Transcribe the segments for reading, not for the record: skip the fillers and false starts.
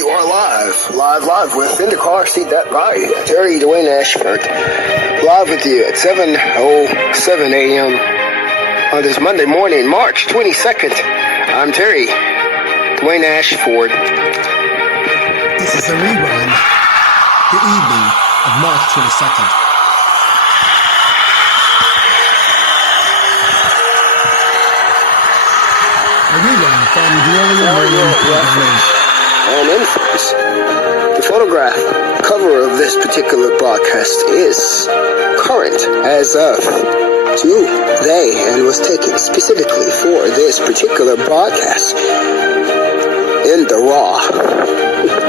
You are live with Indacarseat DatGuY, Terry Dwayne Ashford, live with you at 7:07 a.m. on this Monday morning, March 22nd. I'm Terry Dwayne Ashford. This is a rerun, the evening of March 22nd. A rerun from the earlier morning programming. And influence. The photograph cover of this particular broadcast is current as of today and was taken specifically for this particular broadcast in the raw.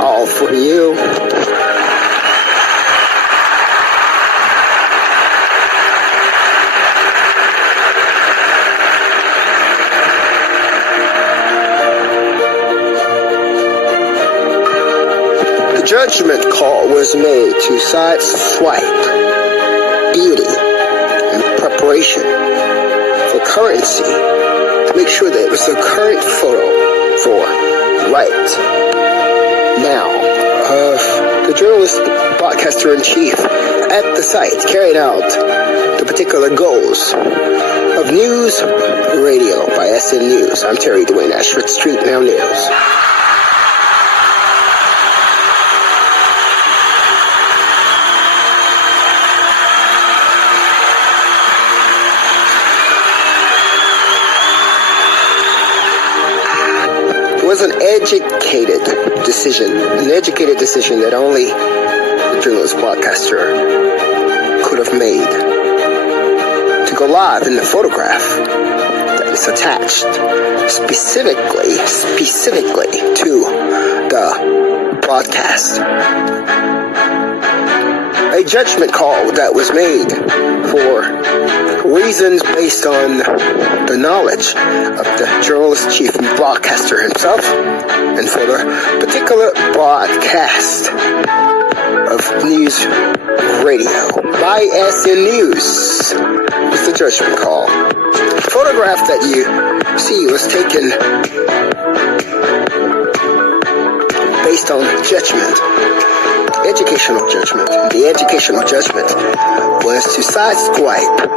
All for you. Judgment call was made to sideswipe beauty and preparation for currency to make sure that it was the current photo for right now of the journalist broadcaster in chief at the site carried out the particular goals of News Radio by SNnews. I'm Terry Dwayne Ashford, StreetNOW News. Was an educated decision that only the journalist broadcaster could have made to go live in the photograph that is attached specifically to the broadcast. A judgment call that was made for reasons based on the knowledge of the journalist chief and broadcaster himself, and for the particular broadcast of News Radio by SNnews was the judgment call. The photograph that you see was taken based on judgment, educational judgment. The educational judgment was to sideswipe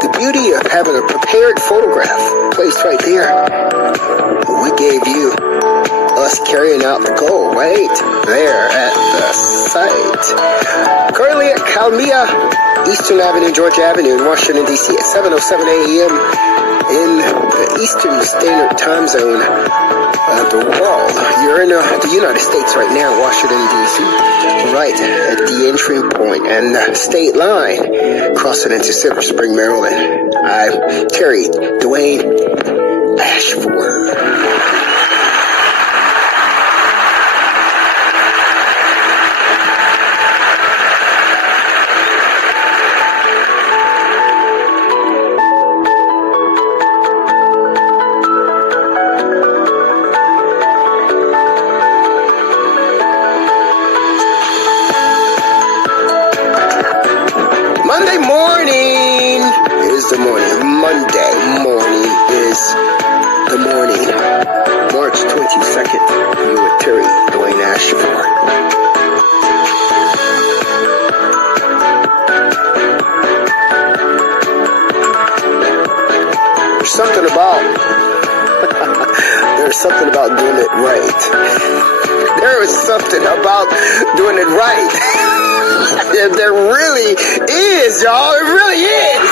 the beauty of having a prepared photograph placed right there. We gave you us carrying out the goal right there at the site. Currently at Calmia, Eastern Avenue, Georgia Avenue in Washington, D.C. at 7:07 a.m. in the Eastern Standard Time Zone of the world. You're in the United States right now, Washington, D.C., right at the entry point and the state line, crossing into Silver Spring, Maryland. I'm Terry Dwayne Ashford. Monday morning is the morning, March 22nd, you with Terry Dwayne Ashford. There's something about doing it right. There is something about doing it right. There really is, y'all. It really is.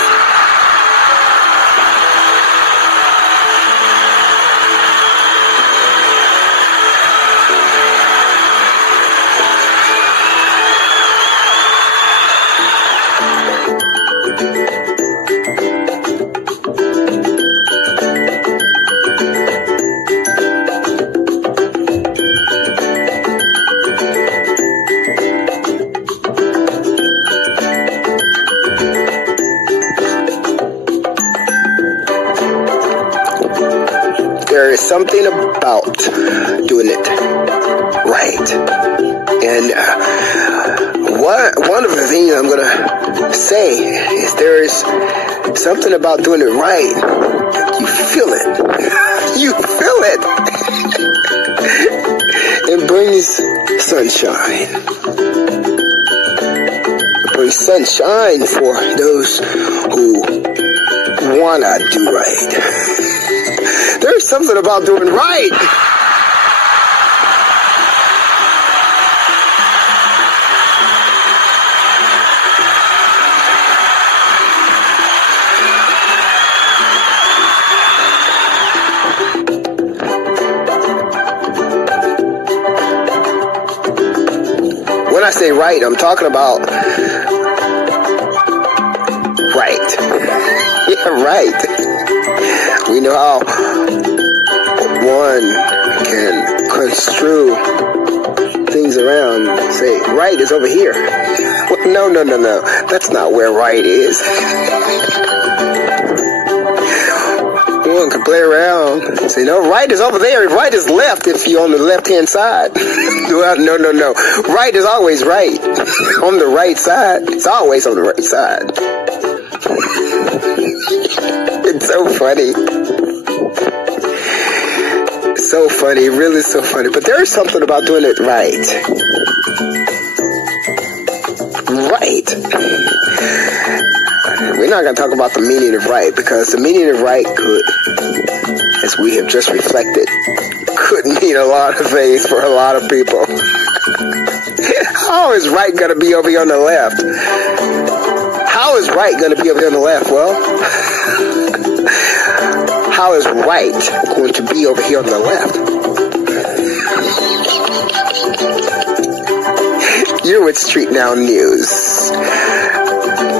There is something about doing it right. And one of the things I'm going to say is there is something about doing it right. You feel it. You feel it. And brings sunshine. It brings sunshine for those who wanna do right. There's something about doing right. When I say right, I'm talking about right. Yeah, right. We know how one can construe things around, say, right is over here. Well, no. That's not where right is. One can play around and say, no, right is over there. Right is left if you're on the left-hand side. Well, no. Right is always right. On the right side. It's always on the right side. It's so funny. So funny, really so funny. But there is something about doing it right. Right. We're not going to talk about the meaning of right, because the meaning of right could, as we have just reflected, could mean a lot of things for a lot of people. How is right going to be over here on the left? How is right going to be over here on the left? Well, how is right going to be over here on the left? You're with Street Now News.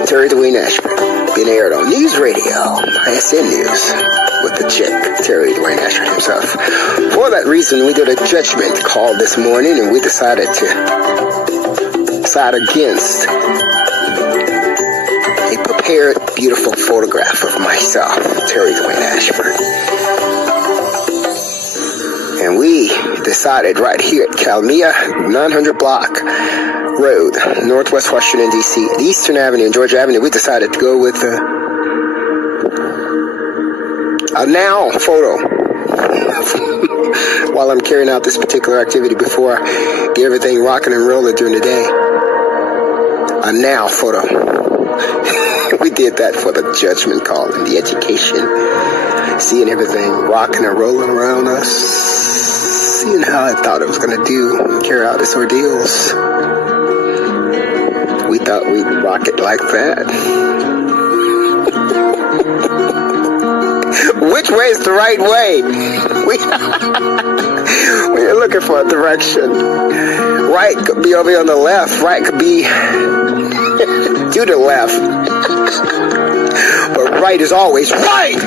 Terry Dwayne Ashford, being aired on NewsRadio, SN News, with the chick, Terry Dwayne Ashford himself. For that reason, we did a judgment call this morning, and we decided to side against a prepared, beautiful photograph of myself, Terry Dwayne Ashford. And we decided right here at Calmia, 900 Block Road, Northwest Washington, D.C., at Eastern Avenue and Georgia Avenue, we decided to go with a now photo while I'm carrying out this particular activity before I get everything rocking and rolling during the day. A now photo. We did that for the judgment call and the education. Seeing everything rocking and rolling around us. Seeing how I thought it was going to do, carry out its ordeals. We thought we'd rock it like that. Which way is the right way? We're looking for a direction. Right could be over here on the left. Right could be to the left. But right is always right!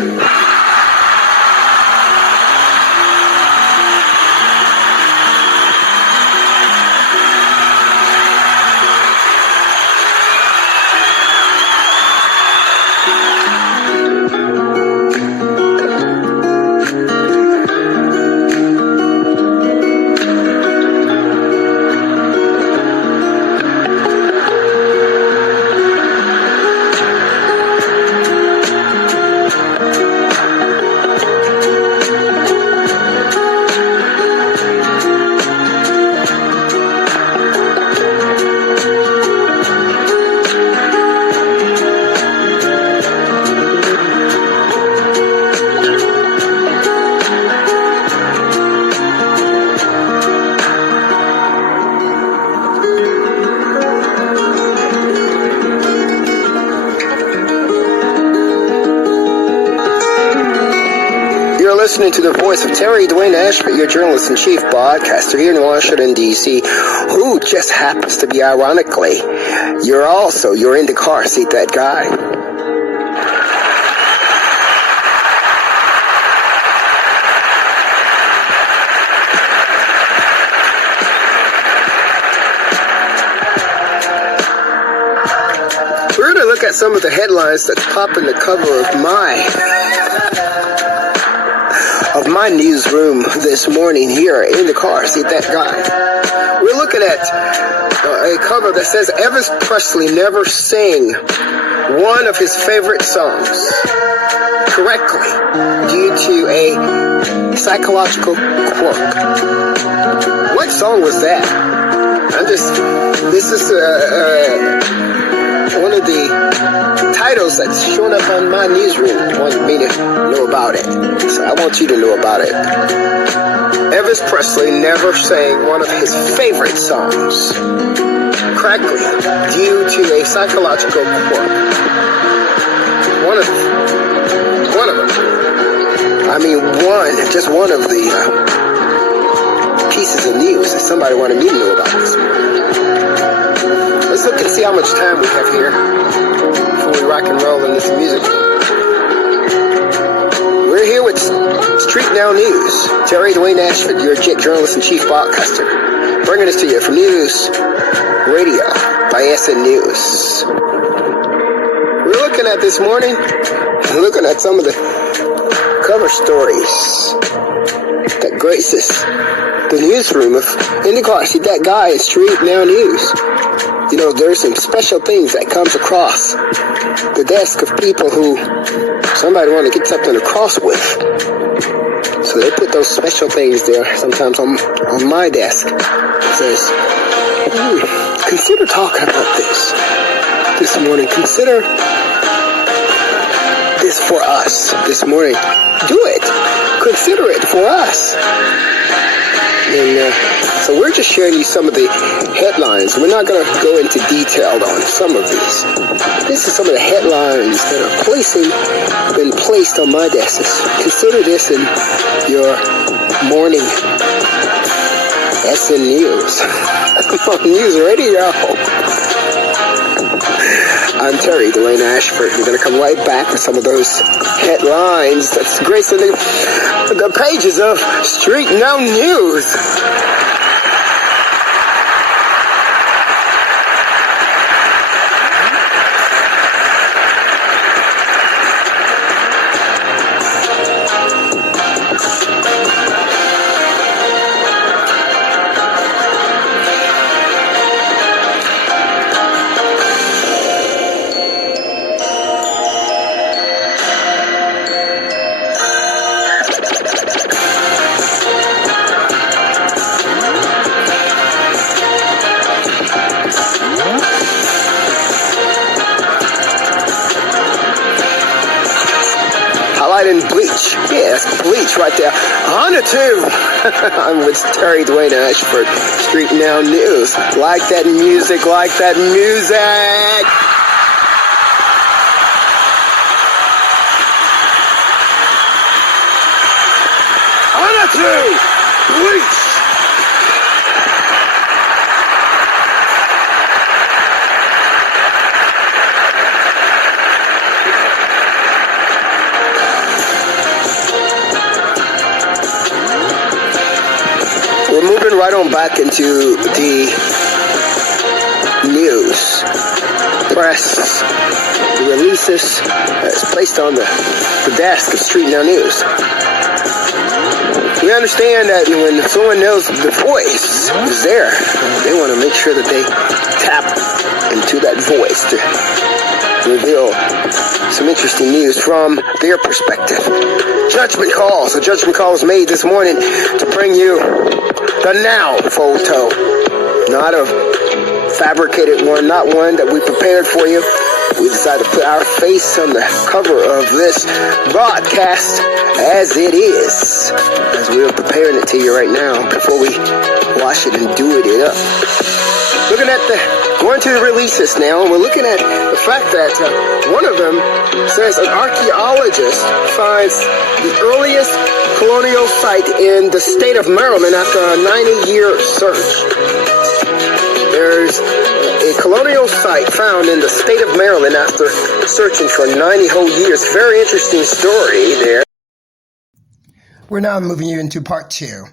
Listening to the voice of Terry Dwayne Ashford, your journalist-in-chief broadcaster here in Washington, D.C., who just happens to be, ironically, you're Indacarseat, that guy. We're going to look at some of the headlines that pop in the cover of my newsroom this morning here in the car. See that guy? We're looking at a cover that says Elvis Presley never sang one of his favorite songs correctly due to a psychological quirk. What song was that? This is one of the titles that's shown up on my newsroom. Wanted me to know about it, so I want you to know about it. Elvis Presley never sang one of his favorite songs correctly due to a psychological quirk. One of them. I mean, just one of the pieces of news that somebody wanted me to know about this. Let's look and see how much time we have here before we rock and roll in this music. We're here with Street Now News. Terry Dwayne Ashford, your journalist and chief broadcaster, bringing this to you from NewsRadio by SNnews. We're looking at this morning, looking at some of the cover stories that graces the newsroom of Indacarseat, DatGuY, and Street Now News. You know, there's some special things that comes across the desk of people who somebody want to get something across with. So they put those special things there sometimes on my desk. It says, consider talking about this morning. Consider this for us this morning. Do it. Consider it for us. And so we're just sharing you some of the headlines. We're not going to go into detail on some of these. This is some of the headlines that are been placed on my desk. Consider this in your morning SN News on NewsRadio. I'm Terry Dwayne Ashford. We're going to come right back with some of those headlines that's gracing the pages of Street Now News. In bleach. Yeah, that's bleach right there. On to two. I'm with Terry Dwayne Ashford, Street Now News. Like that music, like that music. On to two. Bleach. We're moving right on back into the news, press, the releases that's placed on the desk of Street Now News. We understand that when someone knows the voice is there, they want to make sure that they tap into that voice to reveal some interesting news from their perspective. Judgment calls. A judgment call was made this morning to bring you the now photo, not a fabricated one, not one that we prepared for you. We decided to put our face on the cover of this broadcast as it is, as we are preparing it to you right now before we wash it and do it up. Looking at going to the releases now, and we're looking at the fact that one of them says an archaeologist finds the earliest colonial site in the state of Maryland after a 90-year search. There's a colonial site found in the state of Maryland after searching for 90 whole years. Very interesting story there. We're now moving you into part 2